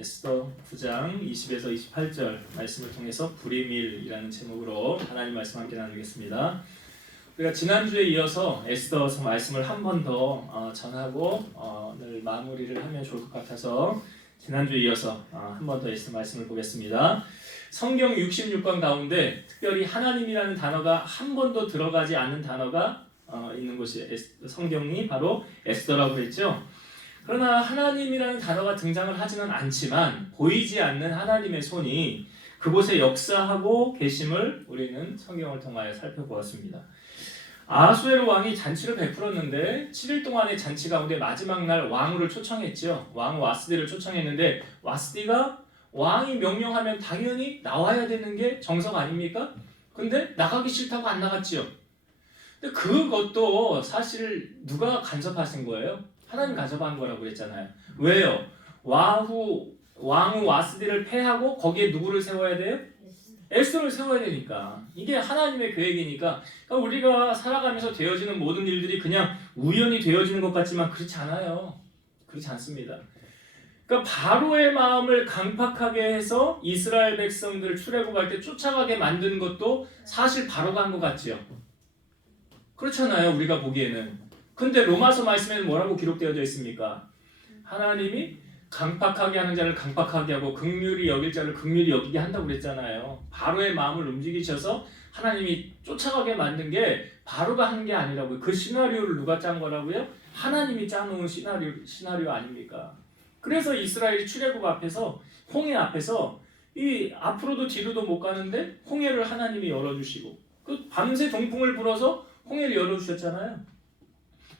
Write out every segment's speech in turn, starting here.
에스더 9장 20에서 28절 말씀을 통해서 불의밀이라는 제목으로 하나님 말씀 함께 나누겠습니다. 우리가 지난주에 이어서 에스더 말씀을 한 번 더 전하고 오늘 마무리를 하면 좋을 것 같아서 지난주에 이어서 한 번 더 에스더 말씀을 보겠습니다. 성경 66권 가운데 특별히 하나님이라는 단어가 한 번도 들어가지 않는 단어가 있는 곳이 성경이 바로 에스더라고 했죠. 그러나 하나님이라는 단어가 등장을 하지는 않지만 보이지 않는 하나님의 손이 그곳에 역사하고 계심을 우리는 성경을 통하여 살펴보았습니다. 아하수에로 왕이 잔치를 베풀었는데 7일 동안의 잔치 가운데 마지막 날 왕후를 초청했죠. 왕후 와스디를 초청했는데 와스디가 왕이 명령하면 당연히 나와야 되는 게 정석 아닙니까? 근데 나가기 싫다고 안 나갔지요. 근데 그것도 사실 누가 간섭하신 거예요? 하나님 간섭한 거라고 그랬잖아요. 왜요? 왕후 와스디를 패하고 거기에 누구를 세워야 돼요? 에스더를 세워야 되니까. 이게 하나님의 계획이니까. 그러니까 우리가 살아가면서 되어지는 모든 일들이 그냥 우연히 되어지는 것 같지만 그렇지 않아요. 그렇지 않습니다. 그러니까 바로의 마음을 강팍하게 해서 이스라엘 백성들을 출애굽할 때 쫓아가게 만든 것도 사실 바로가 한 것 같지요. 그렇잖아요. 우리가 보기에는. 근데 로마서 말씀에는 뭐라고 기록되어져 있습니까? 하나님이 강팍하게 하는 자를 강팍하게 하고 긍휼히 여길 자를 긍휼히 여기게 한다고 그랬잖아요. 바로의 마음을 움직이셔서 하나님이 쫓아가게 만든 게 바로가 한 게 아니라고요. 그 시나리오를 누가 짠 거라고요? 하나님이 짜놓은 시나리오 아닙니까? 그래서 이스라엘이 출애굽 앞에서 홍해 앞에서 이 앞으로도 뒤로도 못 가는데 홍해를 하나님이 열어주시고 그 밤새 동풍을 불어서 홍해를 열어주셨잖아요.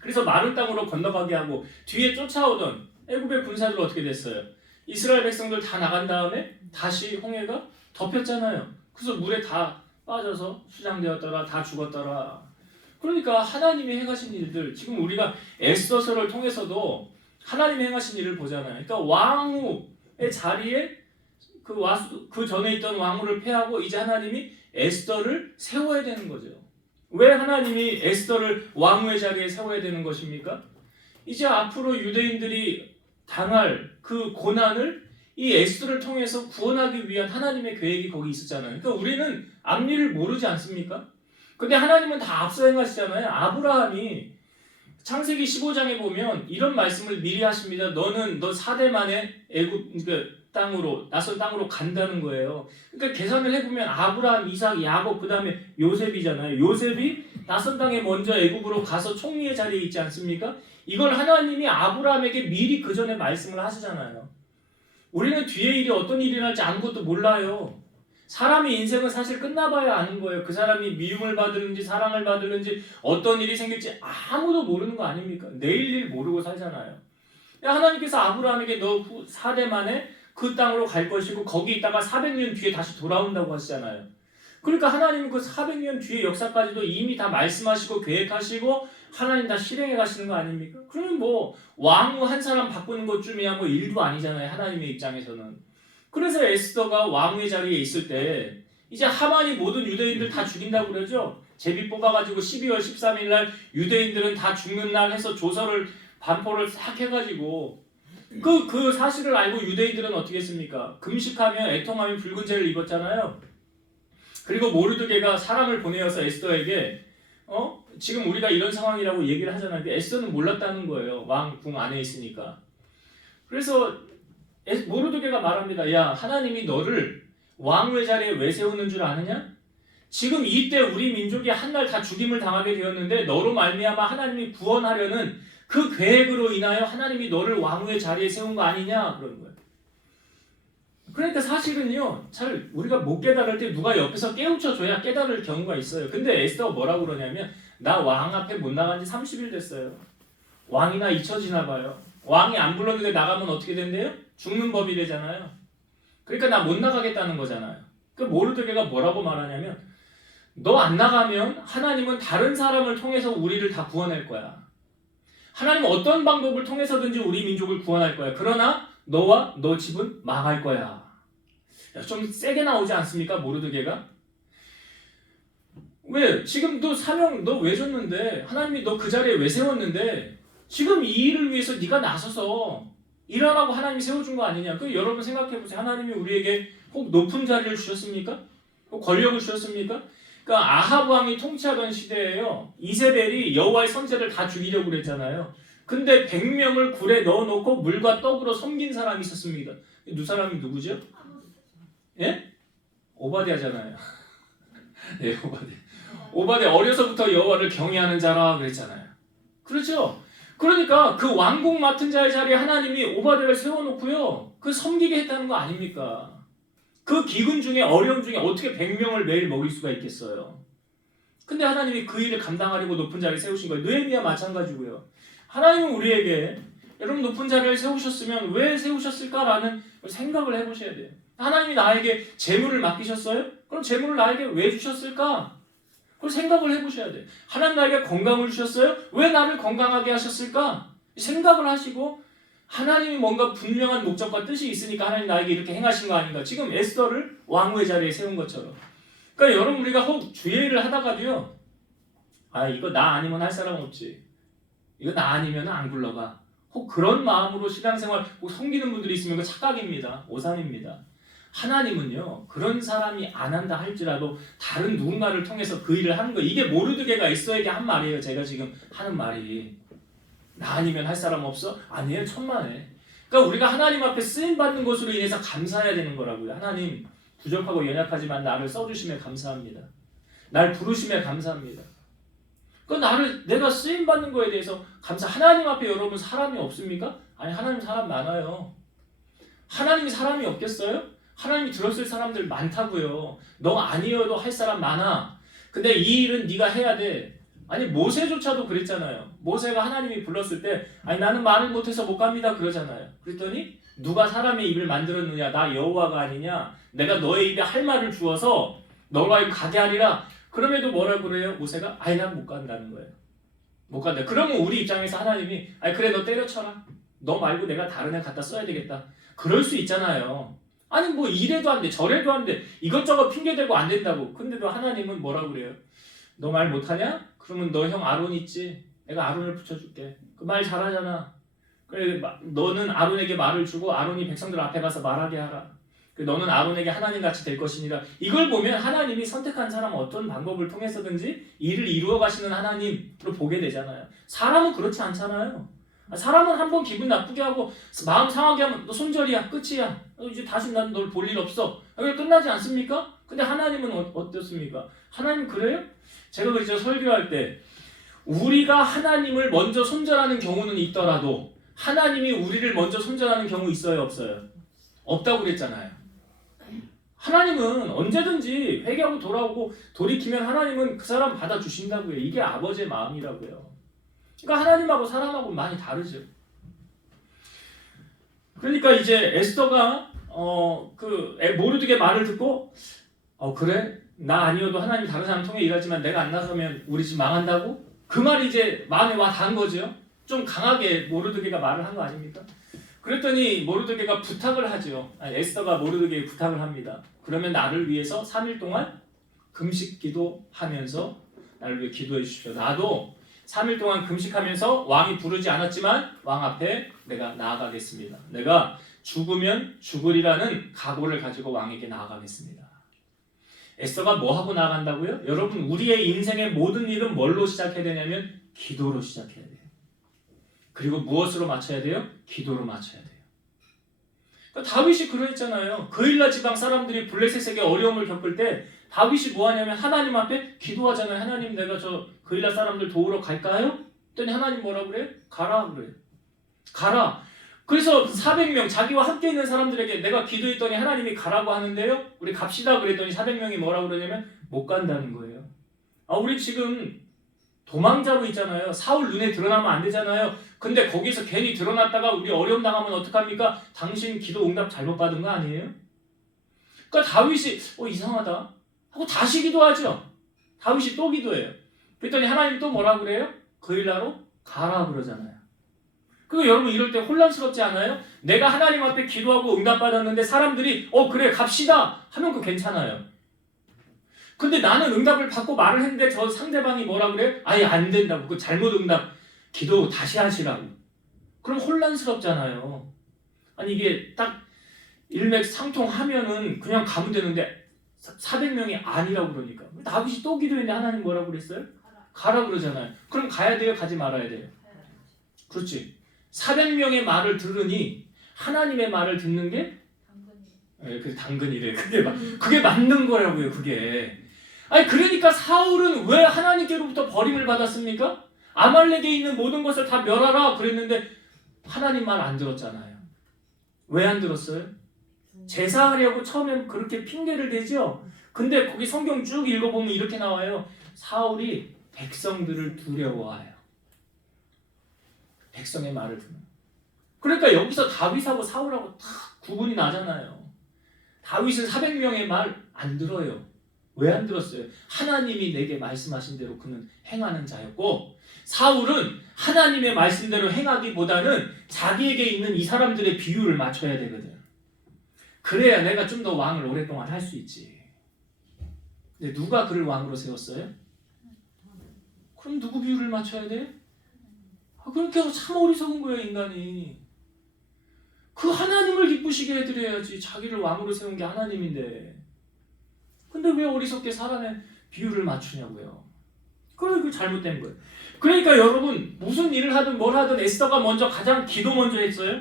그래서 마른 땅으로 건너가게 하고 뒤에 쫓아오던 애굽의 군사들 어떻게 됐어요? 이스라엘 백성들 다 나간 다음에 다시 홍해가 덮였잖아요. 그래서 물에 다 빠져서 수장되었더라, 다 죽었더라. 그러니까 하나님이 행하신 일들, 지금 우리가 에스더서를 통해서도 하나님이 행하신 일을 보잖아요. 그러니까 왕후의 자리에 그 전에 있던 왕후를 패하고 이제 하나님이 에스더를 세워야 되는 거죠. 왜 하나님이 에스더를 왕후의 자리에 세워야 되는 것입니까? 이제 앞으로 유대인들이 당할 그 고난을 이 에스더를 통해서 구원하기 위한 하나님의 계획이 거기 있었잖아요. 그러니까 우리는 앞일을 모르지 않습니까? 근데 하나님은 다 앞서 행하시잖아요. 아브라함이 창세기 15장에 보면 이런 말씀을 미리 하십니다. 너 4대 만에 애굽 땅으로 낯선 땅으로 간다는 거예요. 그러니까 계산을 해보면 아브라함, 이삭, 야곱, 그 다음에 요셉이잖아요. 요셉이 낯선 땅에 먼저 애굽으로 가서 총리의 자리에 있지 않습니까? 이걸 하나님이 아브라함에게 미리 그 전에 말씀을 하시잖아요. 우리는 뒤에 일이 어떤 일이 날지 아무것도 몰라요. 사람의 인생은 사실 끝나봐야 아는 거예요. 그 사람이 미움을 받을는지 사랑을 받을는지 어떤 일이 생길지 아무도 모르는 거 아닙니까? 내일 일 모르고 살잖아요. 하나님께서 아브라함에게 너 4대 만에 그 땅으로 갈 것이고 거기 있다가 400년 뒤에 다시 돌아온다고 하시잖아요. 그러니까 하나님은 그 400년 뒤의 역사까지도 이미 다 말씀하시고 계획하시고 하나님 다 실행해 가시는 거 아닙니까? 그러면 뭐 왕후 한 사람 바꾸는 것쯤이야 뭐 일도 아니잖아요. 하나님의 입장에서는. 그래서 에스더가 왕후의 자리에 있을 때 이제 하만이 모든 유대인들 다 죽인다고 그러죠. 제비 뽑아가지고 12월 13일 날 유대인들은 다 죽는 날 해서 조서를 반포를 싹 해가지고 그 사실을 알고 유대인들은 어떻게 했습니까? 금식하며 애통하며 붉은 죄를 입었잖아요. 그리고 모르드게가 사람을 보내어서 에스더에게 지금 우리가 이런 상황이라고 얘기를 하잖아요. 에스더는 몰랐다는 거예요. 왕궁 안에 있으니까. 그래서 모르드게가 말합니다. 야, 하나님이 너를 왕후의 자리에 왜 세우는 줄 아느냐? 지금 이때 우리 민족이 한날 다 죽임을 당하게 되었는데 너로 말미암아 하나님이 구원하려는 그 계획으로 인하여 하나님이 너를 왕후의 자리에 세운 거 아니냐? 그런 거예요. 그러니까 사실은요, 잘 우리가 못 깨달을 때 누가 옆에서 깨우쳐줘야 깨달을 경우가 있어요. 근데 에스더가 뭐라고 그러냐면 나 왕 앞에 못 나간 지 30일 됐어요. 왕이나 잊혀지나 봐요. 왕이 안 불렀는데 나가면 어떻게 된대요? 죽는 법이 되잖아요. 그러니까 나 못 나가겠다는 거잖아요. 그 모르드게가 뭐라고 말하냐면 너 안 나가면 하나님은 다른 사람을 통해서 우리를 다 구원할 거야. 하나님은 어떤 방법을 통해서든지 우리 민족을 구원할 거야. 그러나 너와 너 집은 망할 거야. 좀 세게 나오지 않습니까? 모르드게가? 왜? 지금 너 사명 너 왜 줬는데? 하나님이 너 그 자리에 왜 세웠는데? 지금 이 일을 위해서 네가 나서서 일어나고 하나님이 세워준 거 아니냐. 그 여러분 생각해 보세요. 하나님이 우리에게 혹 높은 자리를 주셨습니까? 혹 권력을 주셨습니까? 그러니까 아합 왕이 통치하던 시대에요. 이세벨이 여호와의 선지자들 다 죽이려고 그랬잖아요. 근데 100명을 굴에 넣어놓고 물과 떡으로 섬긴 사람이 있었습니다. 그 사람이 누구죠? 예? 오바댜잖아요. 네, 오바댜. 오바댜 어려서부터 여호와를 경외하는 자라 그랬잖아요. 그렇죠? 그러니까 그 왕궁 맡은 자의 자리에 하나님이 오바댜를 세워놓고요. 그 섬기게 했다는 거 아닙니까? 그 기근 중에 어려움 중에 어떻게 100명을 매일 먹일 수가 있겠어요? 근데 하나님이 그 일을 감당하려고 높은 자리에 세우신 거예요. 느헤미야 마찬가지고요. 하나님은 우리에게 여러분 높은 자리를 세우셨으면 왜 세우셨을까라는 생각을 해보셔야 돼요. 하나님이 나에게 재물을 맡기셨어요? 그럼 재물을 나에게 왜 주셨을까? 그걸 생각을 해보셔야 돼요. 하나님 나에게 건강을 주셨어요? 왜 나를 건강하게 하셨을까? 생각을 하시고 하나님이 뭔가 분명한 목적과 뜻이 있으니까 하나님 나에게 이렇게 행하신 거 아닌가? 지금 에스더를 왕후의 자리에 세운 것처럼. 그러니까 여러분 우리가 혹 주의 일을 하다가도요. 아 이거 나 아니면 할 사람 없지. 이거 나 아니면 안 굴러가. 혹 그런 마음으로 신앙생활 혹 섬기는 분들이 있으면 그 착각입니다. 오산입니다. 하나님은요. 그런 사람이 안 한다 할지라도 다른 누군가를 통해서 그 일을 하는 거예요. 이게 모르드게가 에스더에게 한 말이에요. 제가 지금 하는 말이. 나 아니면 할 사람 없어? 아니에요. 천만에. 그러니까 우리가 하나님 앞에 쓰임받는 것으로 인해서 감사해야 되는 거라고요. 하나님 부족하고 연약하지만 나를 써주심에 감사합니다. 날 부르심에 감사합니다. 내가 쓰임받는 거에 대해서 감사. 하나님 앞에 여러분 사람이 없습니까? 아니 하나님 사람 많아요. 하나님이 사람이 없겠어요? 하나님이 들었을 사람들 많다고요. 너 아니어도 할 사람 많아. 근데 이 일은 네가 해야 돼. 아니 모세조차도 그랬잖아요. 모세가 하나님이 불렀을 때 아니 나는 말을 못해서 못 갑니다 그러잖아요. 그랬더니 누가 사람의 입을 만들었느냐? 나 여호와가 아니냐? 내가 너의 입에 할 말을 주어서 너와 입 가게 하리라. 그럼에도 뭐라고 그래요? 모세가 아니 난 못 간다는 거예요. 못 간다. 그러면 우리 입장에서 하나님이 아니 그래 너 때려쳐라. 너 말고 내가 다른 애 갖다 써야 되겠다. 그럴 수 있잖아요. 아니 뭐 이래도 안 돼 저래도 안 돼 이것저것 핑계대고 안 된다고. 근데도 하나님은 뭐라고 그래요? 너 말 못하냐? 그러면 너 형 아론 있지? 내가 아론을 붙여줄게. 그 말 잘하잖아. 그래 너는 아론에게 말을 주고 아론이 백성들 앞에 가서 말하게 하라. 너는 아론에게 하나님같이 될 것이니라. 이걸 보면 하나님이 선택한 사람은 어떤 방법을 통해서든지 일을 이루어 가시는 하나님으로 보게 되잖아요. 사람은 그렇지 않잖아요. 사람은 한번 기분 나쁘게 하고 마음 상하게 하면 너 손절이야 끝이야. 이제 다시 난 널 볼 일 없어. 그게 끝나지 않습니까? 근데 하나님은 어떻습니까? 하나님 그래요? 제가 그랬죠. 설교할 때 우리가 하나님을 먼저 손절하는 경우는 있더라도 하나님이 우리를 먼저 손절하는 경우 있어요 없어요? 없다고 그랬잖아요. 하나님은 언제든지 회개하고 돌아오고 돌이키면 하나님은 그 사람 받아주신다고요. 이게 아버지의 마음이라고요. 그러니까 하나님하고 사람하고 많이 다르죠. 그러니까 이제 에스더가 모르드게 말을 듣고 그래? 나 아니어도 하나님 다른 사람 통해 일하지만 내가 안 나서면 우리 집 망한다고? 그 말이 이제 마음에 와 닿은 거죠. 좀 강하게 모르드게가 말을 한 거 아닙니까? 그랬더니 모르드게가 부탁을 하죠. 에스더가 모르드게에 부탁을 합니다. 그러면 나를 위해서 3일 동안 금식 기도하면서 나를 위해 기도해 주십시오. 나도 3일 동안 금식하면서 왕이 부르지 않았지만 왕 앞에 내가 나아가겠습니다. 내가 죽으면 죽으리라는 각오를 가지고 왕에게 나아가겠습니다. 에스더가 뭐 하고 나아간다고요? 여러분 우리의 인생의 모든 일은 뭘로 시작해야 되냐면 기도로 시작해야 돼요. 그리고 무엇으로 맞춰야 돼요? 기도로 맞춰야 돼요. 그러니까 다윗이 그러했잖아요. 그일라 지방 사람들이 블레셋에게 어려움을 겪을 때 다윗이 뭐 하냐면 하나님 앞에 기도하잖아요. 하나님 내가 저 그일라 사람들 도우러 갈까요? 그랬더니 하나님 뭐라고 그래요? 가라 그래요. 가라. 그래서 400명 자기와 함께 있는 사람들에게 내가 기도했더니 하나님이 가라고 하는데요. 우리 갑시다 그랬더니 400명이 뭐라고 그러냐면 못 간다는 거예요. 우리 지금 도망자로 있잖아요. 사울 눈에 드러나면 안 되잖아요. 근데 거기서 괜히 드러났다가 우리 어려움 당하면 어떡합니까? 당신 기도 응답 잘못 받은 거 아니에요? 그러니까 다윗이 이상하다 하고 다시 기도하죠. 다윗이 또 기도해요. 그랬더니 하나님 또 뭐라고 그래요? 그일라로 가라 그러잖아요. 그리고 여러분 이럴 때 혼란스럽지 않아요? 내가 하나님 앞에 기도하고 응답받았는데 사람들이 그래 갑시다 하면 그거 괜찮아요. 근데 나는 응답을 받고 말을 했는데 저 상대방이 뭐라 그래요? 아예 안 된다고. 그 잘못 응답 기도 다시 하시라고. 그럼 혼란스럽잖아요. 아니 이게 딱 일맥상통하면은 그냥 가면 되는데 400명이 아니라고 그러니까 다윗이 또 기도했는데 하나님 뭐라고 그랬어요? 가라 그러잖아요. 그럼 가야 돼요? 가지 말아야 돼요? 그렇지. 400명의 말을 들으니 하나님의 말을 듣는 게 그 당근이래. 그게 맞는 거라고요. 그게. 아니 그러니까 사울은 왜 하나님께로부터 버림을 받았습니까? 아말렉에 있는 모든 것을 다 멸하라 그랬는데 하나님 말 안 들었잖아요. 왜 안 들었어요? 제사하려고 처음에 그렇게 핑계를 대죠. 근데 거기 성경 쭉 읽어보면 이렇게 나와요. 사울이 백성들을 두려워해요. 백성의 말을 듣는. 그러니까 여기서 다윗하고 사울하고 다 구분이 나잖아요. 다윗은 400명의 말 안 들어요. 왜 안 들었어요? 하나님이 내게 말씀하신 대로 그는 행하는 자였고 사울은 하나님의 말씀대로 행하기보다는 자기에게 있는 이 사람들의 비율을 맞춰야 되거든. 그래야 내가 좀 더 왕을 오랫동안 할 수 있지. 근데 누가 그를 왕으로 세웠어요? 그럼 누구 비율을 맞춰야 돼? 그러니까 참 어리석은 거예요, 인간이. 그 하나님을 기쁘시게 해드려야지. 자기를 왕으로 세운 게 하나님인데. 근데 왜 어리석게 사람의 비율을 맞추냐고요. 그게 잘못된 거예요. 그러니까 여러분 무슨 일을 하든 뭘 하든 에스더가 먼저 가장 기도 먼저 했어요.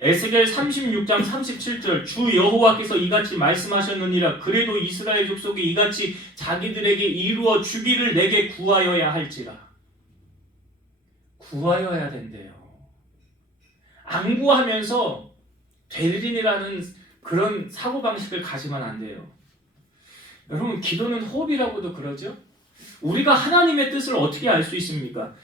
에스겔 36장 37절 주 여호와께서 이같이 말씀하셨느니라 그래도 이스라엘 족속이 이같이 자기들에게 이루어 주기를 내게 구하여야 할지라. 구하여야 된대요. 안 구하면서 되리라는 그런 사고방식을 가지면 안 돼요. 여러분 기도는 호흡이라고도 그러죠. 우리가 하나님의 뜻을 어떻게 알 수 있습니까?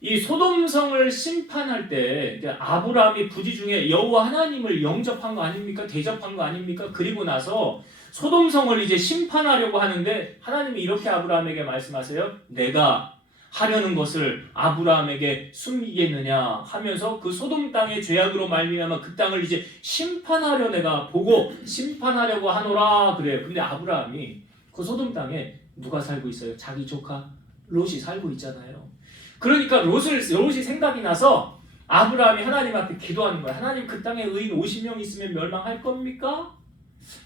이 소돔성을 심판할 때 아브라함이 부지 중에 여호와 하나님을 영접한 거 아닙니까? 대접한 거 아닙니까? 그리고 나서 소돔성을 이제 심판하려고 하는데 하나님이 이렇게 아브라함에게 말씀하세요. 내가 하려는 것을 아브라함에게 숨기겠느냐 하면서 그 소돔 땅의 죄악으로 말미암아 그 땅을 이제 심판하려 내가 보고 심판하려고 하노라 그래요. 근데 아브라함이 그 소돔 땅에 누가 살고 있어요? 자기 조카 롯이 살고 있잖아요. 그러니까 롯이 생각이 나서 아브라함이 하나님 앞에 기도하는 거야. 하나님 그 땅에 의인 50명 있으면 멸망할 겁니까?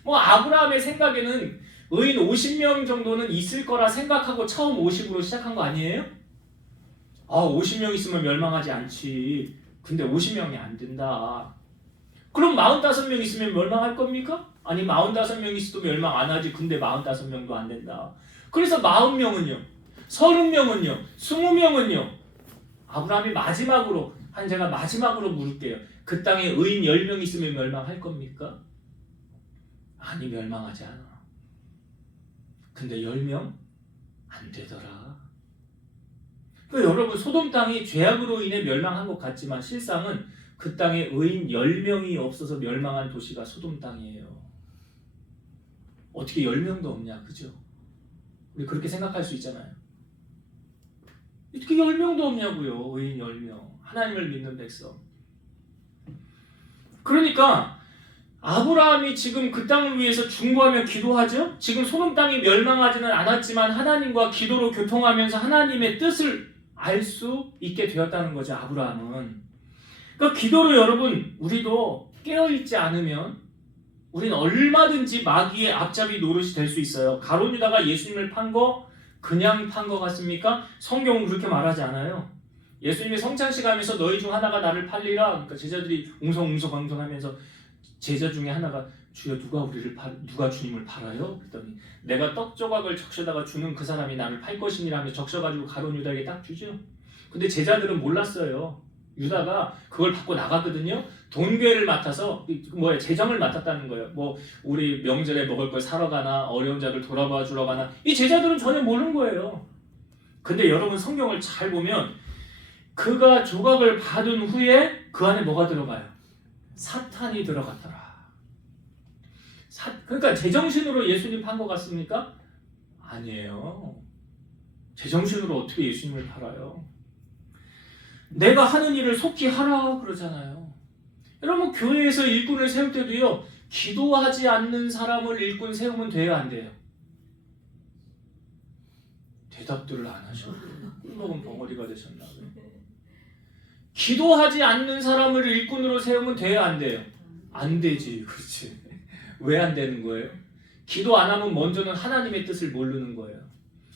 뭐 아브라함의 생각에는 의인 50명 정도는 있을 거라 생각하고 처음 50으로 시작한 거 아니에요? 50명 있으면 멸망하지 않지. 근데 50명이 안 된다. 그럼 45명 있으면 멸망할 겁니까? 아니 45명 있어도 멸망 안 하지. 근데 45명도 안 된다. 그래서 40명은요? 30명은요? 20명은요? 아브라함이 마지막으로 제가 마지막으로 물을게요. 그 땅에 의인 10명 있으면 멸망할 겁니까? 아니 멸망하지 않아. 근데 10명? 안 되더라. 그러니까 여러분 소돔 땅이 죄악으로 인해 멸망한 것 같지만 실상은 그 땅에 의인 10명이 없어서 멸망한 도시가 소돔 땅이에요. 어떻게 10명도 없냐, 그죠? 우리 그렇게 생각할 수 있잖아요. 어떻게 10명도 없냐고요. 의인 10명. 하나님을 믿는 백성. 그러니까 아브라함이 지금 그 땅을 위해서 중보하며 기도하죠. 지금 소돔 땅이 멸망하지는 않았지만 하나님과 기도로 교통하면서 하나님의 뜻을 알 수 있게 되었다는 거죠. 아브라함은. 그러니까 기도로 여러분 우리도 깨어있지 않으면 우리는 얼마든지 마귀의 앞잡이 노릇이 될 수 있어요. 가룟 유다가 예수님을 판 거 그냥 판 거 같습니까? 성경은 그렇게 말하지 않아요. 예수님이 성찬식 하면서 너희 중 하나가 나를 팔리라. 그러니까 제자들이 웅성웅성하면서 제자 중에 하나가 주여 누가 주님을 팔아요? 그랬더니 내가 떡 조각을 적셔다가 주는 그 사람이 나를 팔 것이니라 하며 적셔가지고 가룟 유다에게 딱 주죠. 근데 제자들은 몰랐어요. 유다가 그걸 받고 나갔거든요. 돈괴를 맡아서 재정을 맡았다는 거예요. 우리 명절에 먹을 걸 사러 가나 어려운 자들 돌아봐 주러 가나 이 제자들은 전혀 모르는 거예요. 근데 여러분 성경을 잘 보면 그가 조각을 받은 후에 그 안에 뭐가 들어가요? 사탄이 들어갔더라. 그러니까 제정신으로 예수님 판 것 같습니까? 아니에요. 제정신으로 어떻게 예수님을 팔아요? 내가 하는 일을 속히 하라 그러잖아요. 여러분 교회에서 일꾼을 세울 때도요. 기도하지 않는 사람을 일꾼 세우면 돼요 안 돼요? 대답들을 안 하셔. 꿀먹은 벙어리가 되셨나 봐요. 기도하지 않는 사람을 일꾼으로 세우면 돼요 안 돼요? 안 되지. 그렇지. 왜 안 되는 거예요? 기도 안 하면 먼저는 하나님의 뜻을 모르는 거예요.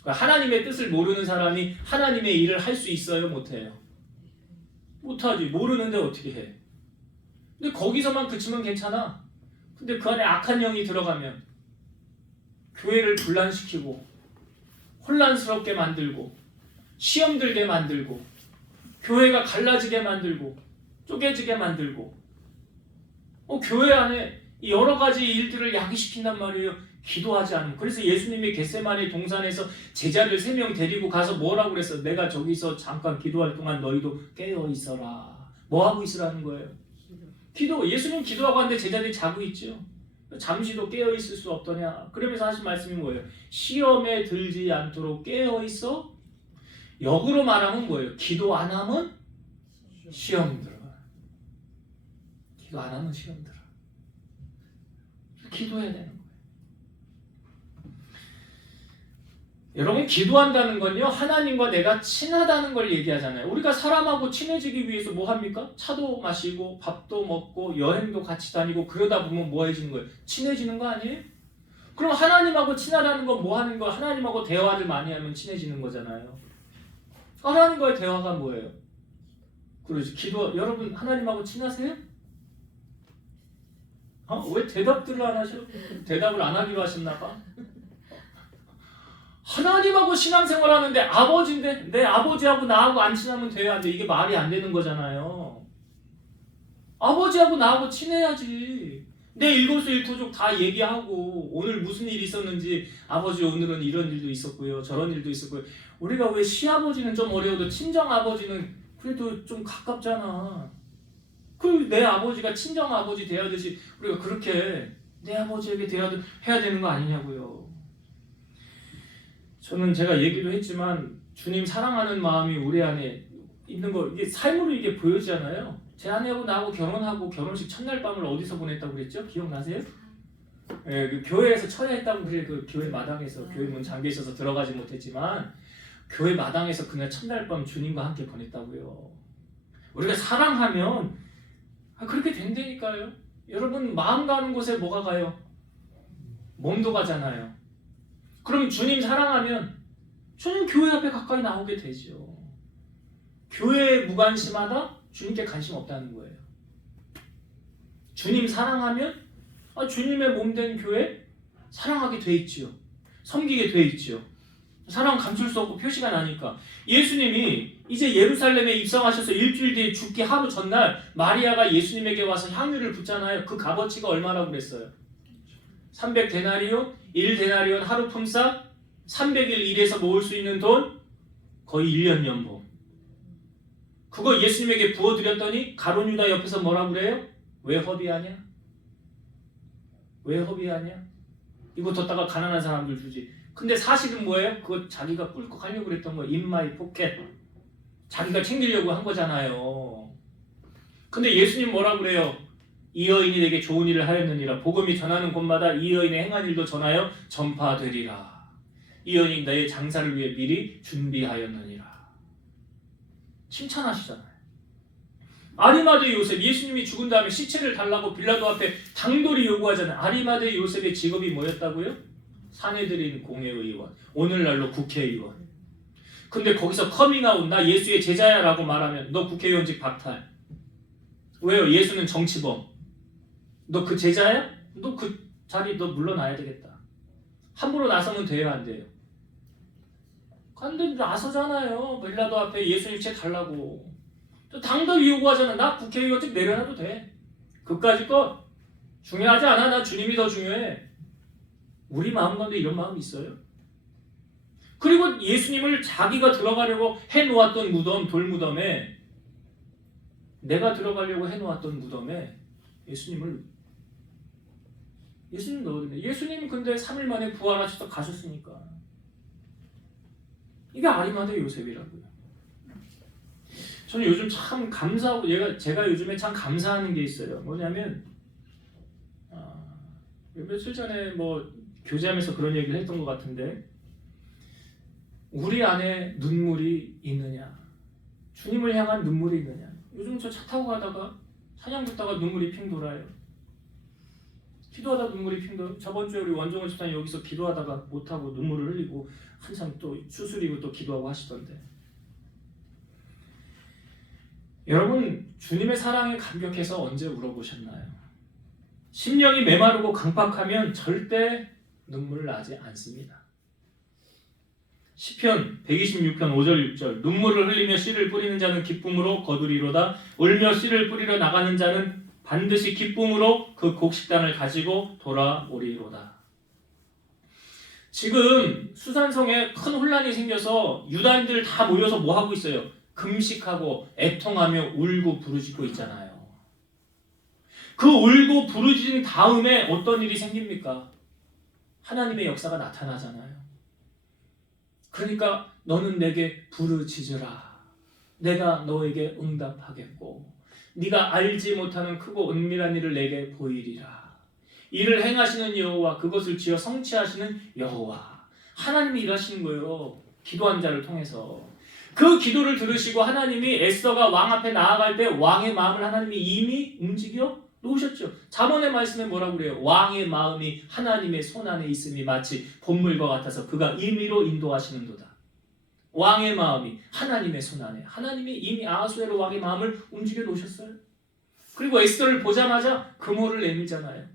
하나님의 뜻을 모르는 사람이 하나님의 일을 할 수 있어요? 못해요? 못하지. 모르는데 어떻게 해? 근데 거기서만 그치면 괜찮아. 근데 그 안에 악한 영이 들어가면 교회를 분란시키고 혼란스럽게 만들고 시험 들게 만들고 교회가 갈라지게 만들고 쪼개지게 만들고 교회 안에 여러 가지 일들을 야기시킨단 말이에요. 기도하지 않으면. 그래서 예수님이 겟세마네 동산에서 제자들 3명 데리고 가서 뭐라고 그랬어? 내가 저기서 잠깐 기도할 동안 너희도 깨어 있어라. 뭐 하고 있으라는 거예요? 기도. 예수님 기도하고 하는데 제자들이 자고 있죠. 잠시도 깨어 있을 수 없더냐. 그러면서 하신 말씀이 뭐예요? 시험에 들지 않도록 깨어 있어. 역으로 말하면 뭐예요? 기도 안 하면 시험 들어. 기도 안 하면 시험 들어. 기도해야 되는 거예요. 여러분, 기도한다는 건요, 하나님과 내가 친하다는 걸 얘기하잖아요. 우리가 사람하고 친해지기 위해서 뭐 합니까? 차도 마시고 밥도 먹고 여행도 같이 다니고 그러다 보면 뭐 해지는 거예요? 친해지는 거 아니에요? 그럼 하나님하고 친하다는 건 뭐 하는 거예요? 하나님하고 대화를 많이 하면 친해지는 거잖아요. 하나님과의 대화가 뭐예요? 그러지. 기도. 여러분, 하나님하고 친하세요? 왜 대답들을 안 하셔? 대답을 안 하기로 하셨나 봐. 하나님하고 신앙생활 하는데 아버지인데 내 아버지하고 나하고 안 친하면 돼야 안 돼. 이게 말이 안 되는 거잖아요. 아버지하고 나하고 친해야지. 내 일거수일투족 다 얘기하고 오늘 무슨 일이 있었는지 아버지 오늘은 이런 일도 있었고요. 저런 일도 있었고요. 우리가 왜 시아버지는 좀 어려워도 친정아버지는 그래도 좀 가깝잖아. 내 아버지가 친정아버지 대하듯이 우리가 그렇게 내 아버지에게 해야 되는 거 아니냐고요. 저는 제가 얘기도 했지만 주님 사랑하는 마음이 우리 안에 있는 거 이게 삶으로 이게 보여지잖아요. 제 아내하고 나하고 결혼하고 결혼식 첫날 밤을 어디서 보냈다고 그랬죠? 기억나세요? 그 교회에서 철야했다고 그래. 그 교회 마당에서 교회 문 잠겨 있어서 들어가지 못했지만 교회 마당에서 그날 첫날 밤 주님과 함께 보냈다고요. 우리가 사랑하면 그렇게 된다니까요. 여러분, 마음 가는 곳에 뭐가 가요? 몸도 가잖아요. 그럼 주님 사랑하면 주님 교회 앞에 가까이 나오게 되죠. 교회에 무관심하다? 주님께 관심 없다는 거예요. 주님 사랑하면 주님의 몸된 교회 사랑하게 돼 있지요. 섬기게 돼 있지요. 사랑 감출 수 없고 표시가 나니까. 예수님이 이제 예루살렘에 입성하셔서 일주일 뒤에 죽기 하루 전날 마리아가 예수님에게 와서 향유를 붓잖아요. 그 값어치가 얼마라고 그랬어요? 300데나리온, 1데나리온 하루 품삯, 300일 일해서 모을 수 있는 돈 거의 1년 연봉. 그거 예수님에게 부어드렸더니 가룟 유다 옆에서 뭐라고 그래요? 왜 허비하냐? 왜 허비하냐? 이거 뒀다가 가난한 사람들 주지. 근데 사실은 뭐예요? 그거 자기가 꿀꺽 하려고 그랬던 거예요. In my pocket. 자기가 챙기려고 한 거잖아요. 근데 예수님 뭐라고 그래요? 이 여인이 내게 좋은 일을 하였느니라. 복음이 전하는 곳마다 이 여인의 행한 일도 전하여 전파되리라. 이 여인이 나의 장사를 위해 미리 준비하였느니라. 칭찬하시잖아요. 아리마대 요셉, 예수님이 죽은 다음에 시체를 달라고 빌라도 앞에 당돌이 요구하잖아요. 아리마대 요셉의 직업이 뭐였다고요? 사내들인 공회의원, 오늘날로 국회의원. 근데 거기서 커밍아웃, 나 예수의 제자야 라고 말하면 너 국회의원직 박탈. 왜요? 예수는 정치범. 너 그 제자야? 너 그 자리 너 물러나야 되겠다. 함부로 나서면 돼요, 안 돼요? 근데 나서잖아요. 빌라도 앞에 예수님 책 달라고. 당도 요구하잖아. 나 국회의원직 내려놔도 돼. 그까짓 거 중요하지 않아. 나 주님이 더 중요해. 우리 마음 가운데 이런 마음이 있어요? 그리고 예수님을 자기가 들어가려고 해놓았던 무덤, 돌무덤에, 내가 들어가려고 해놓았던 무덤에 예수님 넣어드네. 예수님 근데 3일 만에 부활하셔서 가셨으니까. 이게 아리마대 요셉이라고요. 저는 요즘 참 감사하고 제가 요즘에 참 감사하는 게 있어요. 뭐냐면 며칠 전에 교제하면서 그런 얘기를 했던 것 같은데, 우리 안에 눈물이 있느냐, 주님을 향한 눈물이 있느냐. 요즘 저 차 타고 가다가 찬양 듣다가 눈물이 핑 돌아요. 기도하다 눈물이 핑도. 저번 주에 우리 원종원 집사님 여기서 기도하다가 못하고 눈물을 흘리고 한참 또 수술이고 또 기도하고 하시던데. 여러분, 주님의 사랑에 감격해서 언제 울어보셨나요? 심령이 메마르고 강팍하면 절대 눈물을 나지 않습니다. 시편 126편 5절 6절 눈물을 흘리며 씨를 뿌리는 자는 기쁨으로 거두리로다. 울며 씨를 뿌리러 나가는 자는 반드시 기쁨으로 그 곡식단을 가지고 돌아오리로다. 지금 수산성에 큰 혼란이 생겨서 유다인들 다 모여서 뭐 하고 있어요? 금식하고 애통하며 울고 부르짖고 있잖아요. 그 울고 부르짖은 다음에 어떤 일이 생깁니까? 하나님의 역사가 나타나잖아요. 그러니까 너는 내게 부르짖으라. 내가 너에게 응답하겠고 네가 알지 못하는 크고 은밀한 일을 내게 보이리라. 이를 행하시는 여호와, 그것을 지어 성취하시는 여호와. 하나님이 일하시는 거예요. 기도한 자를 통해서. 그 기도를 들으시고 하나님이 에스더가 왕 앞에 나아갈 때 왕의 마음을 하나님이 이미 움직여 놓으셨죠. 잠언의 말씀에 뭐라고 그래요? 왕의 마음이 하나님의 손안에 있음이 마치 본물과 같아서 그가 임의로 인도하시는도다. 왕의 마음이 하나님의 손안에, 하나님이 이미 아하수에로 왕의 마음을 움직여 놓으셨어요. 그리고 에스더를 보자마자 금호를 내밀잖아요.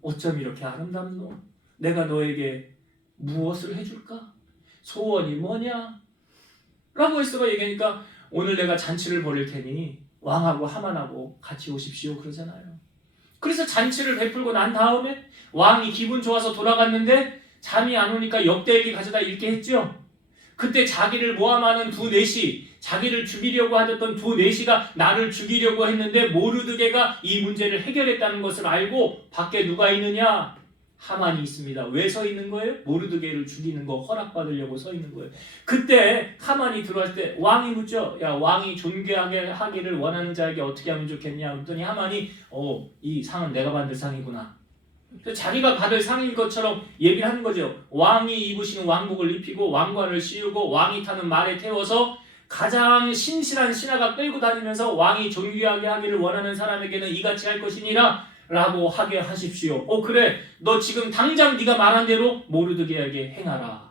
어쩜 이렇게 아름답노? 내가 너에게 무엇을 해줄까? 소원이 뭐냐? 라고 에스더가 얘기하니까 오늘 내가 잔치를 벌일 테니 왕하고 하만하고 같이 오십시오 그러잖아요. 그래서 잔치를 베풀고 난 다음에 왕이 기분 좋아서 돌아갔는데 잠이 안 오니까 역대일기 가져다 읽게 했죠. 그때 자기를 모함하는 두 내시, 자기를 죽이려고 하던 두 내시가 나를 죽이려고 했는데 모르드게가 이 문제를 해결했다는 것을 알고 밖에 누가 있느냐? 하만이 있습니다. 왜 서 있는 거예요? 모르드게를 죽이는 거 허락받으려고 서 있는 거예요. 그때 하만이 들어왔을 때 왕이 묻죠. 야, 왕이 존귀하게 하기를 원하는 자에게 어떻게 하면 좋겠냐? 그랬더니 하만이 이 상은 내가 받을 상이구나. 자기가 받을 상인 것처럼 얘기를 하는 거죠. 왕이 입으시는 왕복을 입히고 왕관을 씌우고 왕이 타는 말에 태워서 가장 신실한 신하가 끌고 다니면서 왕이 존귀하게 하기를 원하는 사람에게는 이같이 할 것이니라 라고 하게 하십시오. 그래, 너 지금 당장 네가 말한 대로 모르드게에게 행하라.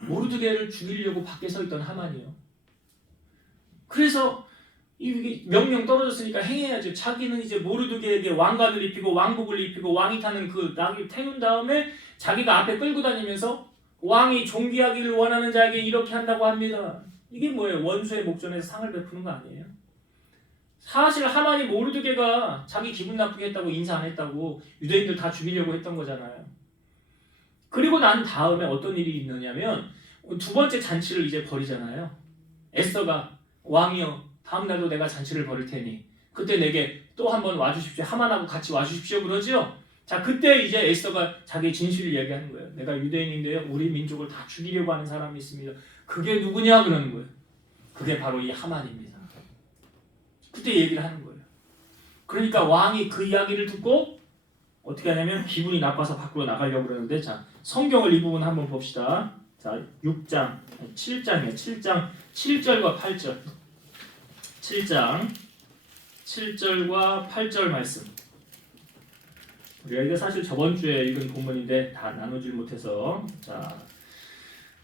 모르드게를 죽이려고 밖에 서 있던 하만이요. 그래서 이게 명령 떨어졌으니까 행해야죠. 자기는 이제 모르드게에게 왕관을 입히고 왕복을 입히고 왕이 타는 그 낙을 태운 다음에 자기가 앞에 끌고 다니면서 왕이 존귀하기를 원하는 자에게 이렇게 한다고 합니다. 이게 뭐예요? 원수의 목전에서 상을 베푸는 거 아니에요? 사실 하만이 모르드게가 자기 기분 나쁘게 했다고 인사 안 했다고 유대인들 다 죽이려고 했던 거잖아요. 그리고 난 다음에 어떤 일이 있느냐면 두 번째 잔치를 이제 벌이잖아요. 에스더가 왕이여 다음날도 내가 잔치를 벌일 테니 그때 내게 또 한번 와주십시오. 하만하고 같이 와주십시오 그러죠. 자, 그때 이제 에스더가 자기 진실을 얘기하는 거예요. 내가 유대인인데요, 우리 민족을 다 죽이려고 하는 사람이 있습니다. 그게 누구냐 그러는 거예요. 그게 바로 이 하만입니다. 그때 얘기를 하는 거예요. 그러니까 왕이 그 이야기를 듣고 어떻게 하냐면 기분이 나빠서 밖으로 나가려고 그러는데, 자, 성경을 이 부분 한번 봅시다. 자, 6장 7장이에요. 7장 7절과 8절. 7장 7절과 8절 말씀. 우리가 이거 사실 저번 주에 읽은 본문인데 다 나누질 못해서, 자,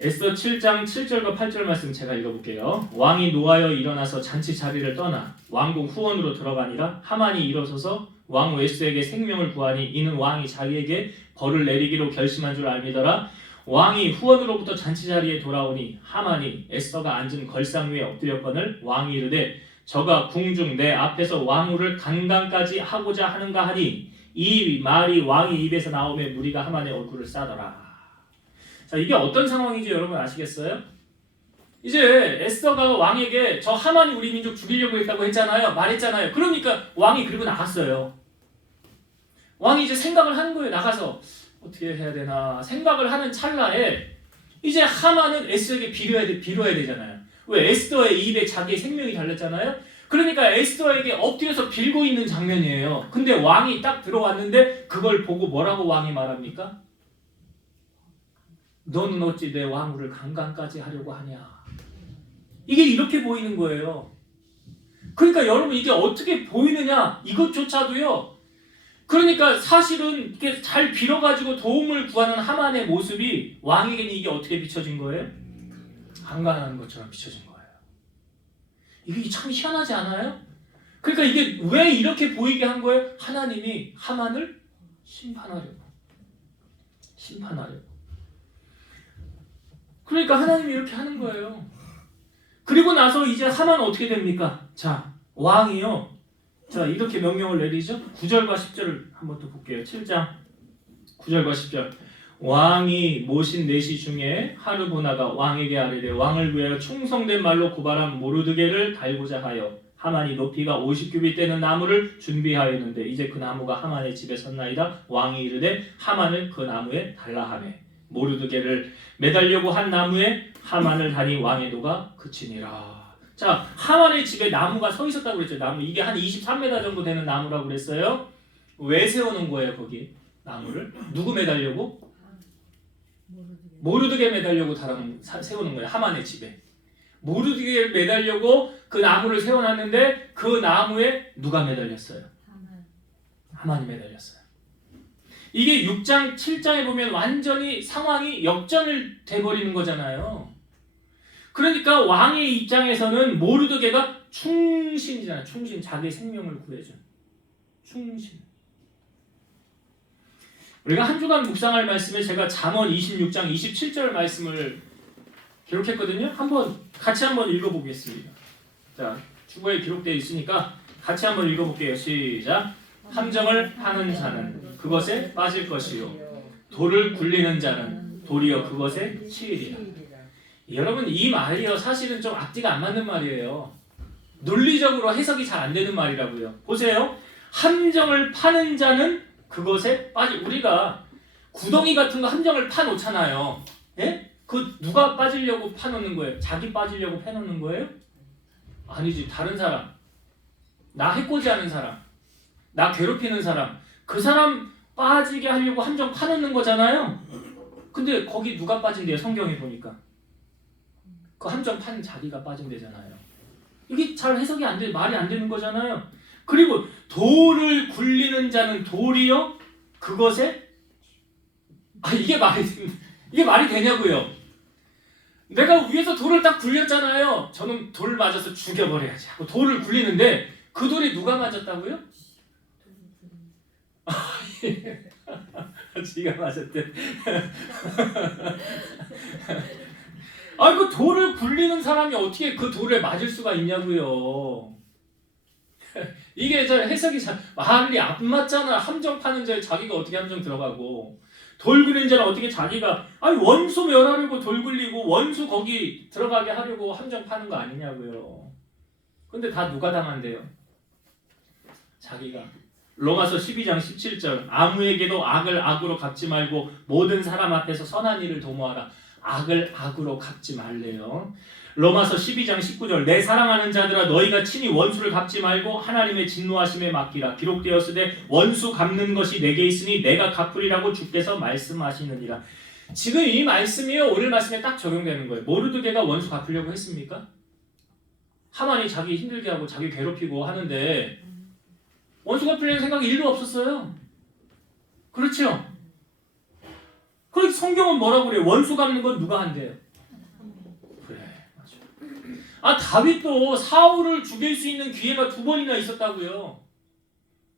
에스더 7장 7절과 8절 말씀 제가 읽어볼게요. 왕이 노하여 일어나서 잔치 자리를 떠나 왕궁 후원으로 들어가니라. 하만이 일어서서 왕 웨스에게 생명을 구하니 이는 왕이 자기에게 벌을 내리기로 결심한 줄 알미더라. 왕이 후원으로부터 잔치 자리에 돌아오니 하만이 에스더가 앉은 걸상 위에 엎드렸거늘 왕이 이르되 저가 궁중 내 앞에서 왕후를 강간까지 하고자 하는가 하니 이 말이 왕의 입에서 나오매 무리가 하만의 얼굴을 싸더라. 자, 이게 어떤 상황인지 여러분 아시겠어요? 이제 에스더가 왕에게 저 하만이 우리 민족 죽이려고 했다고 했잖아요. 말했잖아요. 그러니까 왕이 그리고 나갔어요. 왕이 이제 생각을 하는 거예요. 나가서 어떻게 해야 되나 생각을 하는 찰나에 이제 하만은 에스더에게 빌어야 되잖아요. 왜? 에스더의 입에 자기의 생명이 달렸잖아요. 그러니까 에스더에게 엎드려서 빌고 있는 장면이에요. 근데 왕이 딱 들어왔는데 그걸 보고 뭐라고 왕이 말합니까? 너는 어찌 내 왕후를 강간까지 하려고 하냐. 이게 이렇게 보이는 거예요. 그러니까 여러분 이게 어떻게 보이느냐, 이것조차도요 그러니까 사실은 이게 잘 빌어가지고 도움을 구하는 하만의 모습이 왕에게는 이게 어떻게 비춰진 거예요? 강간하는 것처럼 비춰진 거예요. 이게 참 희한하지 않아요? 그러니까 이게 왜 이렇게 보이게 한 거예요? 하나님이 하만을 심판하려고. 그러니까 하나님이 이렇게 하는 거예요. 그리고 나서 이제 하만은 어떻게 됩니까? 자, 왕이요. 자, 이렇게 명령을 내리죠. 9절과 10절을 한번 또 볼게요. 7장 9절과 10절. 왕이 모신 내시 중에 하르보나가 왕에게 아뢰되 왕을 위하여 충성된 말로 고발한 모르드게를 달고자 하여 하만이 높이가 50규빗 되는 나무를 준비하였는데 이제 그 나무가 하만의 집에 섰나이다. 왕이 이르되 하만을 그 나무에 달라 하매 모르드게를 매달려고 한 나무에 하만을 다니 왕의 도가 그치니라. 자, 하만의 집에 나무가 서 있었다고 그랬죠. 나무 이게 한 23m 정도 되는 나무라고 그랬어요. 왜 세우는 거예요, 거기 나무를? 누구 매달려고? 모르드게 매달려고 세우는 거예요. 하만의 집에 모르드게 매달려고 그 나무를 세워놨는데 그 나무에 누가 매달렸어요? 하만이 매달렸어요. 이게 6장, 7장에 보면 완전히 상황이 역전을 돼버리는 거잖아요. 그러니까 왕의 입장에서는 모르드게가 충신이잖아요. 충신, 자기 생명을 구해준 충신. 우리가 한 주간 묵상할 말씀에 제가 잠언 26장 27절 말씀을 기록했거든요. 같이 한번 읽어보겠습니다. 자, 주보에 기록되어 있으니까 같이 한번 읽어볼게요. 시작. 함정을 파는 자는 그것에 빠질 것이요 돌을 굴리는 자는 도리어 그것에 치이리라. 여러분, 이 말이요 사실은 좀 앞뒤가 안 맞는 말이에요. 논리적으로 해석이 잘 안 되는 말이라고요. 보세요. 함정을 파는 자는 그것에 우리가 구덩이 같은 거 함정을 파놓잖아요. 예? 그 누가 빠지려고 파놓는 거예요? 자기 빠지려고 파놓는 거예요? 아니지. 다른 사람, 나 해코지하는 사람, 나 괴롭히는 사람, 그 사람 빠지게 하려고 함정 파놓는 거잖아요. 근데 거기 누가 빠진대요? 성경에 보니까 그 함정 판 자기가 빠진대잖아요. 이게 잘 해석이 안 돼, 말이 안 되는 거잖아요. 그리고 돌을 굴리는 자는 도리어 그것에 이게 말이 되냐고요? 내가 위에서 돌을 딱 굴렸잖아요. 저는 돌 맞아서 죽여버려야지 하고 돌을 굴리는데 그 돌이 누가 맞았다고요? 지가 맞았대. 그 돌을 굴리는 사람이 어떻게 그 돌에 맞을 수가 있냐고요? 이게 해석이 말이 안 맞잖아. 함정 파는 자에 자기가 어떻게 함정 들어가고 돌 굴리는 자는 어떻게 자기가 원수 멸하려고 돌 굴리고 원수 거기 들어가게 하려고 함정 파는 거 아니냐고요. 근데 다 누가 당한대요? 자기가. 로마서 12장 17절 아무에게도 악을 악으로 갚지 말고 모든 사람 앞에서 선한 일을 도모하라. 악을 악으로 갚지 말래요. 로마서 12장 19절 내 사랑하는 자들아 너희가 친히 원수를 갚지 말고 하나님의 진노하심에 맡기라. 기록되었으되 원수 갚는 것이 내게 있으니 내가 갚으리라고 주께서 말씀하시느니라. 지금 이 말씀이요 오늘 말씀에 딱 적용되는 거예요. 모르드게가 원수 갚으려고 했습니까? 하만이 자기 힘들게 하고 자기 괴롭히고 하는데 원수 갚으려는 생각이 1도 없었어요. 그렇죠? 그래서 성경은 뭐라고 그래요? 원수 갚는 건 누가 한대요? 그래, 맞아. 다윗도 사울을 죽일 수 있는 기회가 2번이나 있었다고요.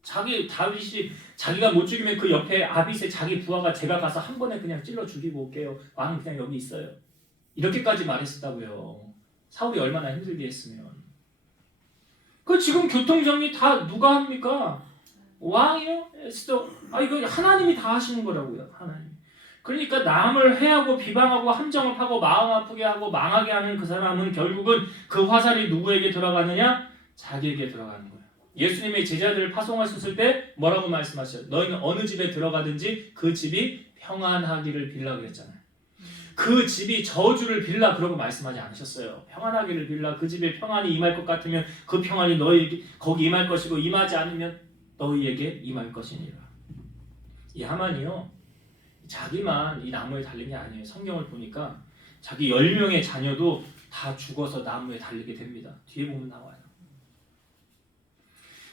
다윗이 자기가 못 죽이면 그 옆에 아빗의 자기 부하가 제가 가서 한 번에 그냥 찔러 죽이고 올게요. 왕은 그냥 여기 있어요. 이렇게까지 말했었다고요. 사울이 얼마나 힘들게 했으면. 지금 교통정리 다 누가 합니까? 왕이요? 에스더. 이거 하나님이 다 하시는 거라고요. 하나님. 그러니까 남을 해하고 비방하고 함정을 파고 마음 아프게 하고 망하게 하는 그 사람은 결국은 그 화살이 누구에게 들어가느냐? 자기에게 들어가는 거예요. 예수님의 제자들을 파송하셨을 때 뭐라고 말씀하셨어요? 너희는 어느 집에 들어가든지 그 집이 평안하기를 빌라 그랬잖아요. 그 집이 저주를 빌라 그러고 말씀하지 않으셨어요. 평안하기를 빌라. 그 집에 평안이 임할 것 같으면 그 평안이 너희에게 거기 임할 것이고 임하지 않으면 너희에게 임할 것이니라. 이 하만이요 자기만 이 나무에 달린 게 아니에요. 성경을 보니까 자기 10명의 자녀도 다 죽어서 나무에 달리게 됩니다. 뒤에 보면 나와요.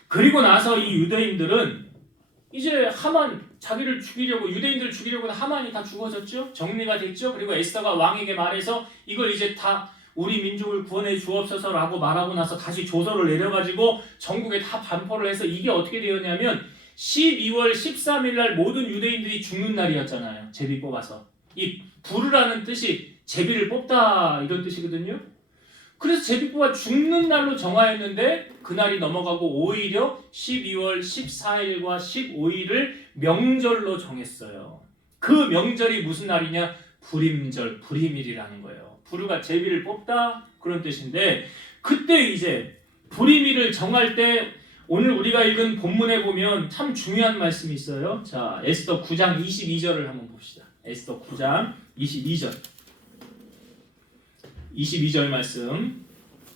그리고 나서 이 유대인들은 이제 하만 자기를 죽이려고 유대인들을 죽이려고 하만이 다 죽어졌죠. 정리가 됐죠. 그리고 에스더가 왕에게 말해서 이걸 이제 다 우리 민족을 구원해 주옵소서라고 말하고 나서 다시 조서를 내려가지고 전국에 다 반포를 해서 이게 어떻게 되었냐면 12월 13일 날 모든 유대인들이 죽는 날이었잖아요. 제비 뽑아서. 이 부르라는 뜻이 제비를 뽑다 이런 뜻이거든요. 그래서 제비 뽑아 죽는 날로 정하였는데 그날이 넘어가고 오히려 12월 14일과 15일을 명절로 정했어요. 그 명절이 무슨 날이냐? 불임절, 불임일이라는 거예요. 부르가 제비를 뽑다 그런 뜻인데 그때 이제 불임일을 정할 때 오늘 우리가 읽은 본문에 보면 참 중요한 말씀이 있어요. 자, 에스더 9장 22절을 한번 봅시다. 에스더 9장 22절. 22절 말씀.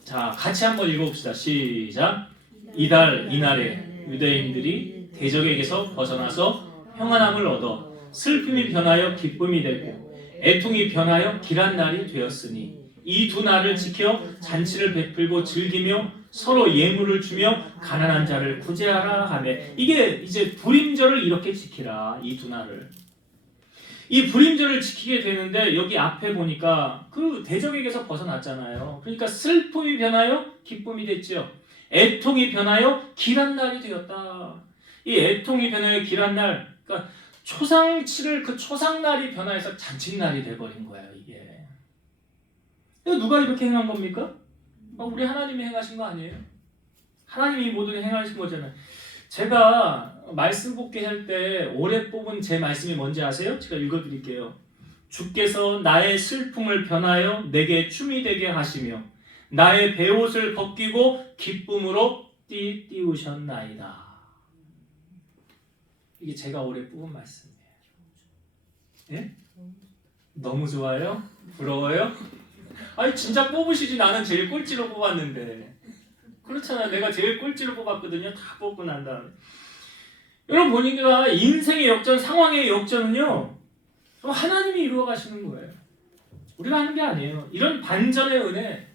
자, 같이 한번 읽어봅시다. 시작. 이날에 유대인들이 대적에게서 벗어나서 평안함을 얻어 슬픔이 변하여 기쁨이 되고 애통이 변하여 길한 날이 되었으니 이 두 날을 지켜 잔치를 베풀고 즐기며 서로 예물을 주며 가난한 자를 구제하라 하며 이게 이제 불임절을 이렇게 지키라. 이 두 날을. 이 불임절을 지키게 되는데 여기 앞에 보니까 그 대적에게서 벗어났잖아요. 그러니까 슬픔이 변하여 기쁨이 됐죠. 애통이 변하여 길한 날이 되었다. 이 애통이 변하여 길한 날, 그러니까 초상치를 그 초상날이 변화해서 잔칫날이 돼버린 거예요. 이게. 이거 누가 이렇게 행한 겁니까? 우리 하나님이 행하신 거 아니에요? 하나님이 모든 행하신 거잖아요. 제가 말씀 뽑기 할 때 올해 뽑은 제 말씀이 뭔지 아세요? 제가 읽어드릴게요. 주께서 나의 슬픔을 변하여 내게 춤이 되게 하시며 나의 베옷을 벗기고 기쁨으로 띠우셨나이다. 이게 제가 올해 뽑은 말씀이에요. 예? 너무 좋아요? 부러워요? 아니 진짜 뽑으시지. 나는 제일 꼴찌로 뽑았는데. 그렇잖아요. 내가 제일 꼴찌로 뽑았거든요. 다 뽑고 난 다음에. 여러분 보니까 인생의 역전, 상황의 역전은요 하나님이 이루어 가시는 거예요. 우리가 하는 게 아니에요. 이런 반전의 은혜,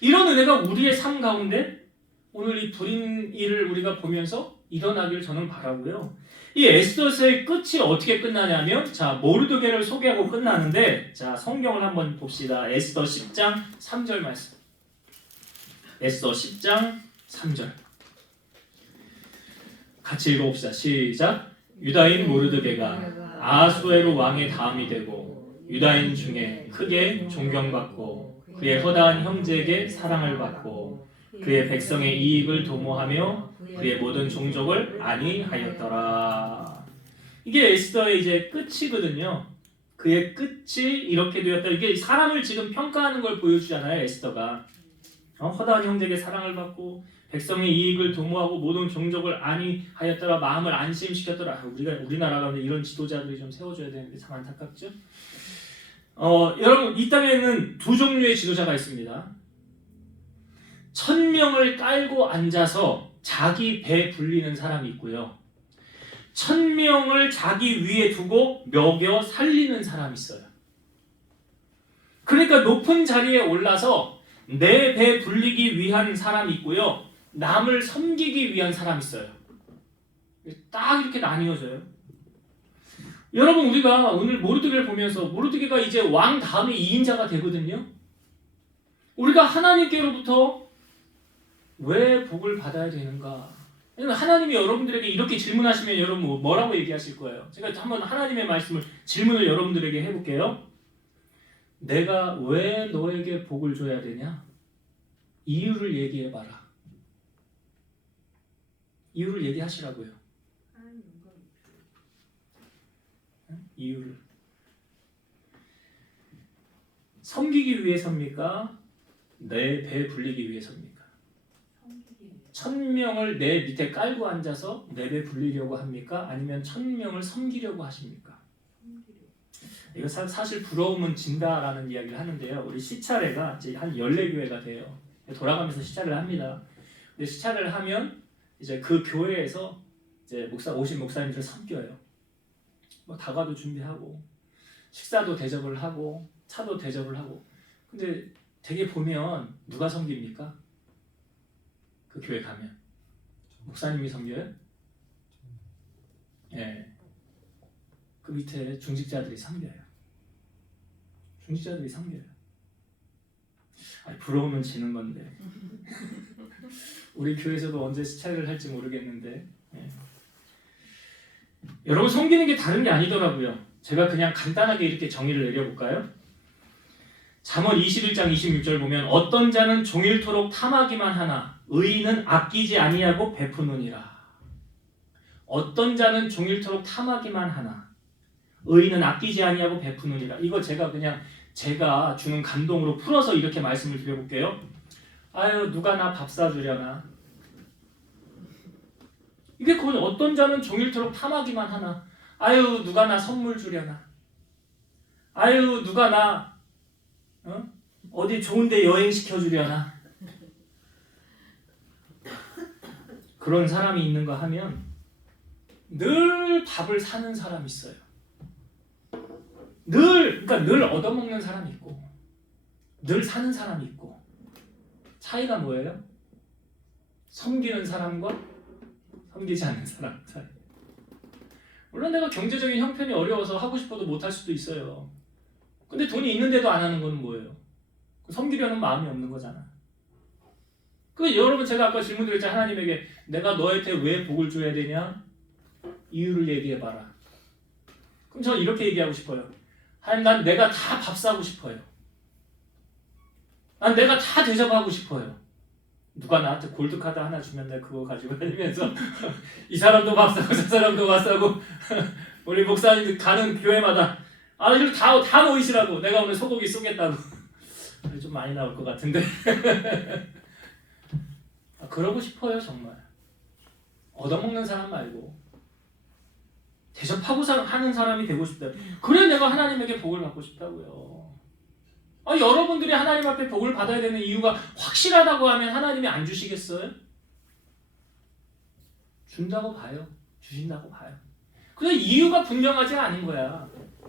이런 은혜가 우리의 삶 가운데 오늘 이 불임일을 우리가 보면서 일어나기를 저는 바라고요. 이 에스더서의 끝이 어떻게 끝나냐면 자, 모르드게를 소개하고 끝나는데 자, 성경을 한번 봅시다. 에스더 10장 3절 말씀. 에스더 10장 3절 같이 읽어봅시다. 시작. 유다인 모르드게가 아하수에로 왕의 다음이 되고 유다인 중에 크게 존경받고 그의 허다한 형제에게 사랑을 받고 그의 백성의 이익을 도모하며 그의 모든 종족을 안위하였더라. 이게 에스더의 이제 끝이거든요. 그의 끝이 이렇게 되었다. 이게 사람을 지금 평가하는 걸 보여주잖아요. 에스더가 허다한 형제에게 사랑을 받고 백성의 이익을 도모하고 모든 종족을 안위하였더라. 마음을 안심시켰더라. 우리나라가 이런 지도자들이 좀 세워줘야 되는데 참 안타깝죠. 여러분 이 땅에는 두 종류의 지도자가 있습니다. 1000명을 깔고 앉아서 자기 배 불리는 사람이 있고요. 1000명을 자기 위에 두고 먹여 살리는 사람이 있어요. 그러니까 높은 자리에 올라서 내 배 불리기 위한 사람이 있고요. 남을 섬기기 위한 사람이 있어요. 딱 이렇게 나뉘어져요. 여러분 우리가 오늘 모르드게를 보면서 모르드게가 이제 왕 다음에 2인자가 되거든요. 우리가 하나님께로부터 왜 복을 받아야 되는가? 하나님이 여러분들에게 이렇게 질문하시면 여러분 뭐라고 얘기하실 거예요? 제가 한번 하나님의 말씀을 질문을 여러분들에게 해볼게요. 내가 왜 너에게 복을 줘야 되냐? 이유를 얘기해봐라. 이유를 얘기하시라고요. 이유를. 섬기기 위해서입니까? 내 배 불리기 위해서입니까? 1000명을 내 밑에 깔고 앉아서 내 배 불리려고 합니까? 아니면 1000명을 섬기려고 하십니까? 이거 사실 부러움은 진다라는 이야기를 하는데요. 우리 시차례가 이제 한 14교회가 돼요. 돌아가면서 시차를 합니다. 근데 시차를 하면 이제 그 교회에서 이제 오신 목사님들을 섬겨요. 뭐 다과도 준비하고 식사도 대접을 하고 차도 대접을 하고. 근데 되게 보면 누가 섬깁니까? 그 교회 가면 목사님이 섬겨요? 밑에 중직자들이 섬겨요. 중직자들이 섬겨요. 부러우면 지는 건데. 우리 교회에서도 언제 스타일을 할지 모르겠는데. 예. 여러분 섬기는 게 다른 게 아니더라고요. 제가 그냥 간단하게 이렇게 정의를 내려볼까요? 잠언 21장 26절 보면 어떤 자는 종일토록 탐하기만 하나 의인은 아끼지 아니하고 베푸느니라. 어떤 자는 종일토록 탐하기만 하나 의인은 아끼지 아니하고 베푸느니라. 이거 제가 주는 감동으로 풀어서 이렇게 말씀을 드려볼게요. 아유 누가 나 밥 사주려나. 이게 그건 어떤 자는 종일토록 탐하기만 하나. 아유 누가 나 선물 주려나. 아유 누가 나 어디 좋은데 여행 시켜주려나. 그런 사람이 있는가 하면 늘 밥을 사는 사람이 있어요. 늘 얻어먹는 사람이 있고 늘 사는 사람이 있고. 차이가 뭐예요? 섬기는 사람과 섬기지 않는 사람 차이. 물론 내가 경제적인 형편이 어려워서 하고 싶어도 못할 수도 있어요. 근데 돈이 있는데도 안 하는 건 뭐예요? 섬기려는 마음이 없는 거잖아. 여러분 제가 아까 질문드렸죠. 하나님에게 내가 너한테 왜 복을 줘야 되냐? 이유를 얘기해봐라. 그럼 저는 이렇게 얘기하고 싶어요. 하나님 난 내가 다 밥 사고 싶어요. 난 내가 다 대접하고 싶어요. 누가 나한테 골드카드 하나 주면 내가 그거 가지고 다니면서 이 사람도 밥 사고 저 사람도 밥 사고 우리 목사님 가는 교회마다 이렇게 다 모이시라고 내가 오늘 소고기 쏘겠다고. 좀 많이 나올 것 같은데. 그러고 싶어요 정말. 얻어먹는 사람 말고 대접하고 하는 사람이 되고 싶다. 그래 내가 하나님에게 복을 받고 싶다고요. 여러분들이 하나님 앞에 복을 받아야 되는 이유가 확실하다고 하면 하나님이 안 주시겠어요? 준다고 봐요. 주신다고 봐요. 근데 이유가 분명하지 않은 거야.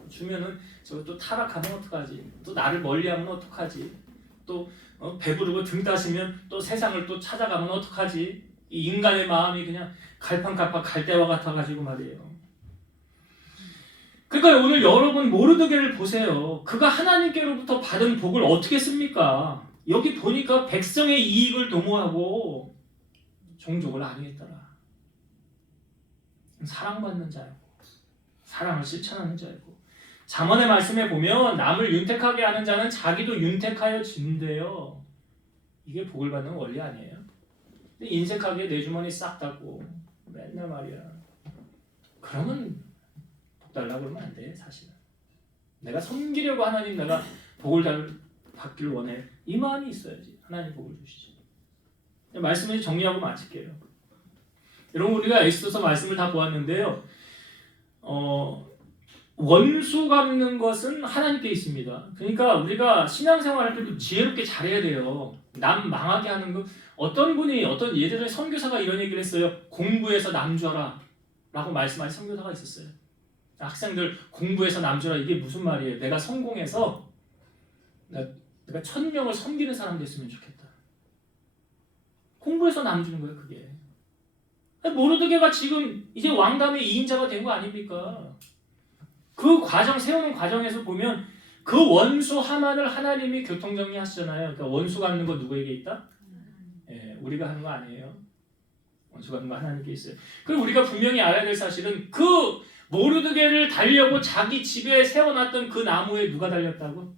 주면은 저 또 타락하면 어떡하지? 또 나를 멀리하면 어떡하지? 또 배부르고 등 따시면 또 세상을 또 찾아가면 어떡하지? 이 인간의 마음이 그냥 갈팡갈팡 갈대와 같아가지고 말이에요. 그러니까 오늘 여러분 모르드게를 보세요. 그가 하나님께로부터 받은 복을 어떻게 씁니까? 여기 보니까 백성의 이익을 도모하고 종족을 안위했더라. 사랑받는 자였고 사랑을 실천하는 자였고. 잠언의 말씀에 보면 남을 윤택하게 하는 자는 자기도 윤택하여 진대요. 이게 복을 받는 원리 아니에요? 근데 인색하게 내 주머니 싹 닫고 맨날 말이야. 그러면 복 달라고 그러면 안 돼. 사실은 내가 섬기려고 하나님 내가 복을 받기를 원해. 이 마음이 있어야지 하나님 복을 주시지. 말씀을 정리하고 마칠게요. 여러분 우리가 에스더서 말씀을 다 보았는데요. 원수 갚는 것은 하나님께 있습니다. 그러니까 우리가 신앙생활할 때도 지혜롭게 잘해야 돼요. 남 망하게 하는 거. 어떤 예전에 선교사가 이런 얘기를 했어요. 공부해서 남주하라 라고 말씀하신 선교사가 있었어요. 학생들 공부해서 남주하라. 이게 무슨 말이에요? 내가 성공해서 내가 1000명을 섬기는 사람 됐으면 좋겠다. 공부해서 남주는 거예요. 그게. 모르드게가 지금 이제 왕담의 2인자가 된 거 아닙니까? 그 과정 세우는 과정에서 보면 그 원수 하만을 하나님이 교통정리하시잖아요. 그러니까 원수 갚는 거 누구에게 있다? 우리가 하는 거 아니에요. 원수 갚는 거 하나님께 있어요. 그리고 우리가 분명히 알아야 될 사실은 그 모르드게를 달려고 자기 집에 세워놨던 그 나무에 누가 달렸다고?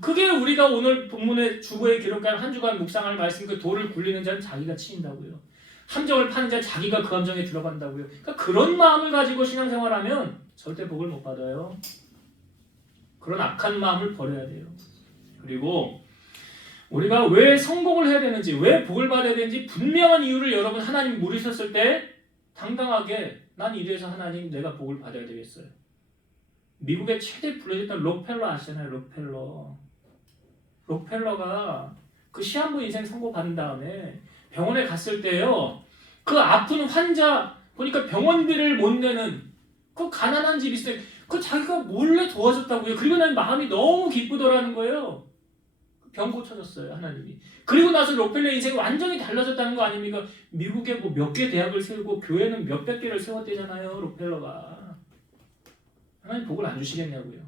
그게 우리가 오늘 본문의 주보에 기록한 한 주간 묵상할 말씀 그 돌을 굴리는 자는 자기가 치인다고요. 함정을 파는 자는 자기가 그 함정에 들어간다고요. 그러니까 그런 마음을 가지고 신앙생활하면 절대 복을 못 받아요. 그런 악한 마음을 버려야 돼요. 그리고 우리가 왜 성공을 해야 되는지, 왜 복을 받아야 되는지 분명한 이유를 여러분 하나님 물으셨을 때 당당하게 난 이래서 하나님 내가 복을 받아야 되겠어요. 미국의 최대 블레셋던 록펠러 아시잖아요. 록펠러가 그 시한부 인생 선고 받은 다음에 병원에 갔을 때요. 그 아픈 환자 보니까 병원비를 못 내는 그 가난한 집이 있어요. 그 자기가 몰래 도와줬다고요. 그리고 난 마음이 너무 기쁘더라는 거예요. 병 고쳐줬어요. 하나님이. 그리고 나서 록펠러 인생이 완전히 달라졌다는 거 아닙니까? 미국에 몇 개 대학을 세우고 교회는 몇백 개를 세웠대잖아요. 록펠러가. 하나님 복을 안 주시겠냐고요.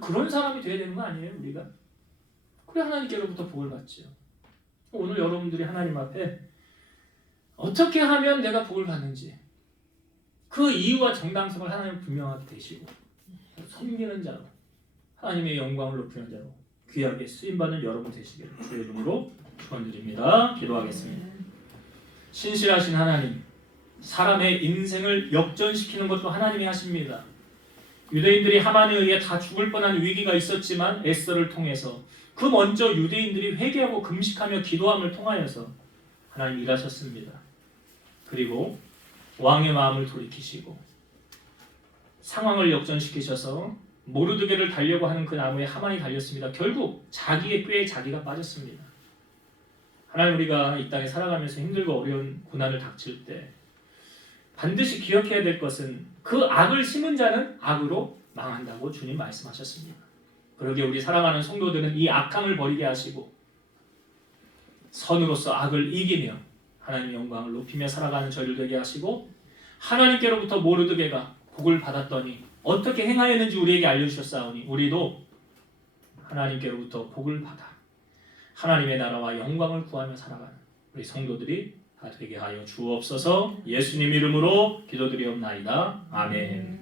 그런 사람이 돼야 되는 거 아니에요, 우리가? 그래 하나님께로부터 복을 받지요. 오늘 여러분들이 하나님 앞에 어떻게 하면 내가 복을 받는지 그 이유와 정당성을 하나님 분명하게 되시고 섬기는 자로 하나님의 영광을 높이는 자로 귀하게 쓰임받는 여러분 되시기를 주의 이름으로 축원드립니다. 기도하겠습니다. 신실하신 하나님, 사람의 인생을 역전시키는 것도 하나님이 하십니다. 유대인들이 하만에 의해 다 죽을 뻔한 위기가 있었지만 에스더를 통해서 그 먼저 유대인들이 회개하고 금식하며 기도함을 통하여서 하나님 일하셨습니다. 그리고 왕의 마음을 돌이키시고 상황을 역전시키셔서 모르드게를 달려고 하는 그 나무에 하만이 달렸습니다. 결국 자기의 꾀에 자기가 빠졌습니다. 하나님, 우리가 이 땅에 살아가면서 힘들고 어려운 고난을 닥칠 때 반드시 기억해야 될 것은 그 악을 심은 자는 악으로 망한다고 주님 말씀하셨습니다. 그러기에 우리 사랑하는 성도들은 이 악함을 버리게 하시고 선으로서 악을 이기며 하나님의 영광을 높이며 살아가는 저희들 되게 하시고, 하나님께로부터 모르드게가 복을 받았더니 어떻게 행하였는지 우리에게 알려주셨사오니 우리도 하나님께로부터 복을 받아 하나님의 나라와 영광을 구하며 살아가는 우리 성도들이 다 되게 하여 주옵소서. 예수님 이름으로 기도드리옵나이다. 아멘.